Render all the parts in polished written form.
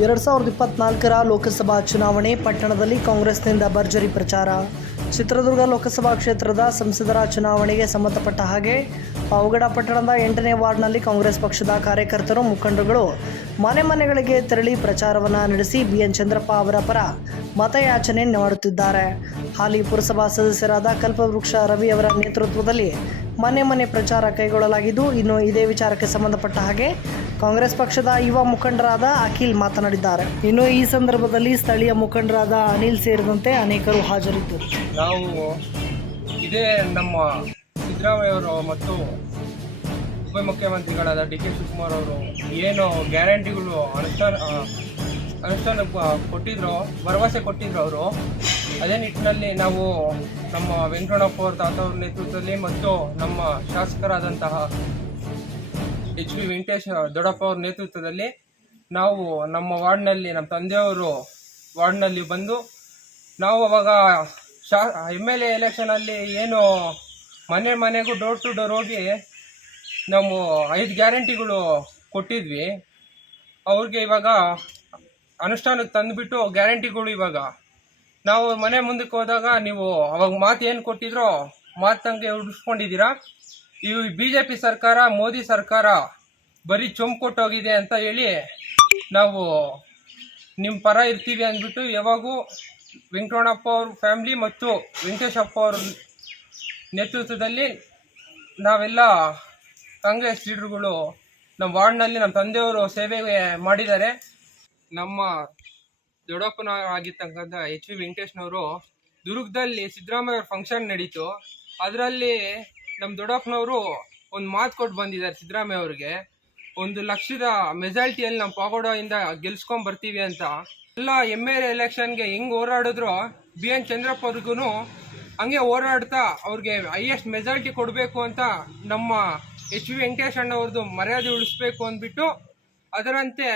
2024ರ ಲೋಕಸಭಾ ಚುನಾವಣೆ ಪಟ್ಟಣದಲ್ಲಿ ಕಾಂಗ್ರೆಸ್ನಿಂದ ಭರ್ಜರಿ ಪ್ರಚಾರ. ಚಿತ್ರದುರ್ಗ ಲೋಕಸಭಾ ಕ್ಷೇತ್ರದ ಸಂಸದರ ಚುನಾವಣೆಗೆ ಸಂಬಂಧಪಟ್ಟ ಹಾಗೆ ಪಾವಗಡ ಪಟ್ಟಣದ 8ನೇ ವಾರ್ಡ್ನಲ್ಲಿ ಕಾಂಗ್ರೆಸ್ ಪಕ್ಷದ ಕಾರ್ಯಕರ್ತರು, ಮುಖಂಡರುಗಳು ಮನೆ ಮನೆಗಳಿಗೆ ತೆರಳಿ ಪ್ರಚಾರವನ್ನು ನಡೆಸಿ ಬಿಎನ್ ಚಂದ್ರಪ್ಪ ಅವರ ಪರ ಮತಯಾಚನೆ ಮಾಡುತ್ತಿದ್ದಾರೆ. ಹಾಲಿ ಪುರಸಭಾ ಸದಸ್ಯರಾದ ಕಲ್ಪವೃಕ್ಷ ರವಿ ಅವರ ನೇತೃತ್ವದಲ್ಲಿ ಮನೆ ಪ್ರಚಾರ ಕೈಗೊಳ್ಳಲಾಗಿದ್ದು, ಇನ್ನು ಇದೇ ವಿಚಾರಕ್ಕೆ ಸಂಬಂಧಪಟ್ಟ ಹಾಗೆ ಕಾಂಗ್ರೆಸ್ ಪಕ್ಷದ ಯುವ ಮುಖಂಡರಾದ ಅಖಿಲ್ ಮಾತನಾಡಿದ್ದಾರೆ. ಇನ್ನು ಈ ಸಂದರ್ಭದಲ್ಲಿ ಸ್ಥಳೀಯ ಮುಖಂಡರಾದ ಅನಿಲ್ ಸೇರಿದಂತೆ ಅನೇಕರು ಹಾಜರಿದ್ದರು. ನಾವು ಇದೇ ನಮ್ಮ ಸಿದ್ದರಾಮಯ್ಯ ಅವರು ಮತ್ತು ಉಪಮುಖ್ಯಮಂತ್ರಿಗಳಾದ ಡಿ ಕೆ ಶಿವಕುಮಾರ್ ಅವರು ಏನು ಗ್ಯಾರಂಟಿಗಳು ಅನುಷ್ಠಾನ ಕೊಟ್ಟಿದ್ರು, ಭರವಸೆ ಕೊಟ್ಟಿದ್ರು ಅವರು, ಅದೇ ನಿಟ್ಟಿನಲ್ಲಿ ನಾವು ನಮ್ಮ ವೆಂಕಟರಮಣಪ್ಪ ಅವ್ರ ತಾತವ್ರ ನೇತೃತ್ವದಲ್ಲಿ ಮತ್ತು ನಮ್ಮ ಶಾಸಕರಾದಂತಹ ಎಚ್ ವಿ ವೆಂಕಟೇಶ್ ದೊಡ್ಡಪ್ಪ ಅವ್ರ ನೇತೃತ್ವದಲ್ಲಿ ನಾವು ನಮ್ಮ ವಾರ್ಡ್ನಲ್ಲಿ, ನಮ್ಮ ತಂದೆಯವರು ವಾರ್ಡ್ನಲ್ಲಿ ಬಂದು ನಾವು ಅವಾಗ MLA ಎಲೆಕ್ಷನಲ್ಲಿ ಏನು ಮನೆಗೂ ಡೋರ್ ಟು ಡೋರ್ ಹೋಗಿ ನಾವು 5 ಗ್ಯಾರಂಟಿಗಳು ಕೊಟ್ಟಿದ್ವಿ. ಅವ್ರಿಗೆ ಇವಾಗ ಅನುಷ್ಠಾನಕ್ಕೆ ತಂದುಬಿಟ್ಟು ಗ್ಯಾರಂಟಿಗಳು ಇವಾಗ ನಾವು ಮನೆ ಮುಂದಕ್ಕೆ ಹೋದಾಗ ನೀವು ಅವಾಗ ಮಾತು ಏನು ಕೊಟ್ಟಿದ್ರೋ ಮಾತಂಗೆ ಉಳಿಸ್ಕೊಂಡಿದ್ದೀರಾ. ಇವು BJP ಸರ್ಕಾರ, ಮೋದಿ ಸರ್ಕಾರ ಬರೀ ಚೊಂಬು ಕೊಟ್ಟೋಗಿದೆ ಅಂತ ಹೇಳಿ ನಾವು ನಿಮ್ಮ ಪರ ಇರ್ತೀವಿ ಅಂದ್ಬಿಟ್ಟು ಯಾವಾಗೂ ವೆಂಕಟರಮಣಪ್ಪ ಅವ್ರ ಫ್ಯಾಮ್ಲಿ ಮತ್ತು ವೆಂಕಟೇಶಪ್ಪ ಅವ್ರ ನೇತೃತ್ವದಲ್ಲಿ ನಾವೆಲ್ಲ ಕಾಂಗ್ರೆಸ್ ಲೀಡರ್ಗಳು ನಮ್ಮ ವಾರ್ಡ್ನಲ್ಲಿ ನಮ್ಮ ತಂದೆಯವರು ಸೇವೆ ಮಾಡಿದ್ದಾರೆ. ನಮ್ಮ ದೊಡ್ಡಪ್ಪನಾಗಿರ್ತಕ್ಕಂಥ ಎಚ್ ವಿ ವೆಂಕಟೇಶ್ನವರು ದುರ್ಗದಲ್ಲಿ ಸಿದ್ದರಾಮಯ್ಯ ಅವ್ರ ಫಂಕ್ಷನ್ ನಡೀತು. ಅದರಲ್ಲಿ ನಮ್ಮ ದೊಡ್ಡಪ್ಪನವರು ಒಂದು ಮಾತು ಕೊಟ್ಟು ಬಂದಿದ್ದಾರೆ ಸಿದ್ದರಾಮಯ್ಯ ಅವ್ರಿಗೆ, 1 ಲಕ್ಷದ ಮೆಜಾರಿಟಿಯಲ್ಲಿ ನಮ್ಮ ಪಾವಗಡದಿಂದ ಗೆಲ್ಸ್ಕೊಂಡ್ ಬರ್ತೀವಿ ಅಂತ. ಎಲ್ಲ MLA ಎಲೆಕ್ಷನ್ಗೆ ಹೆಂಗೆ ಹೋರಾಡಿದ್ರು BN ಚಂದ್ರಪ್ಪ ಅವ್ರಿಗೂ ಹಂಗೆ ಹೋರಾಡ್ತಾ ಅವ್ರಿಗೆ ಹೈಯೆಸ್ಟ್ ಮೆಜಾರಿಟಿ ಕೊಡಬೇಕು ಅಂತ ನಮ್ಮ ಎಚ್ ವಿ ವೆಂಕಟೇಶ್ ಅಣ್ಣವ್ರದ್ದು ಮರ್ಯಾದೆ ಉಳಿಸ್ಬೇಕು ಅಂದ್ಬಿಟ್ಟು ಅದರಂತೆ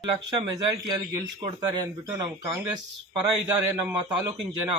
1 ಲಕ್ಷ ಮೆಜಾರಿಟಿಯಲ್ಲಿ ಗೆಲ್ಸ್ಕೊಡ್ತಾರೆ ಅಂದ್ಬಿಟ್ಟು ನಮ್ಮ ಕಾಂಗ್ರೆಸ್ ಪರ ಇದ್ದಾರೆ ನಮ್ಮ ತಾಲೂಕಿನ ಜನ.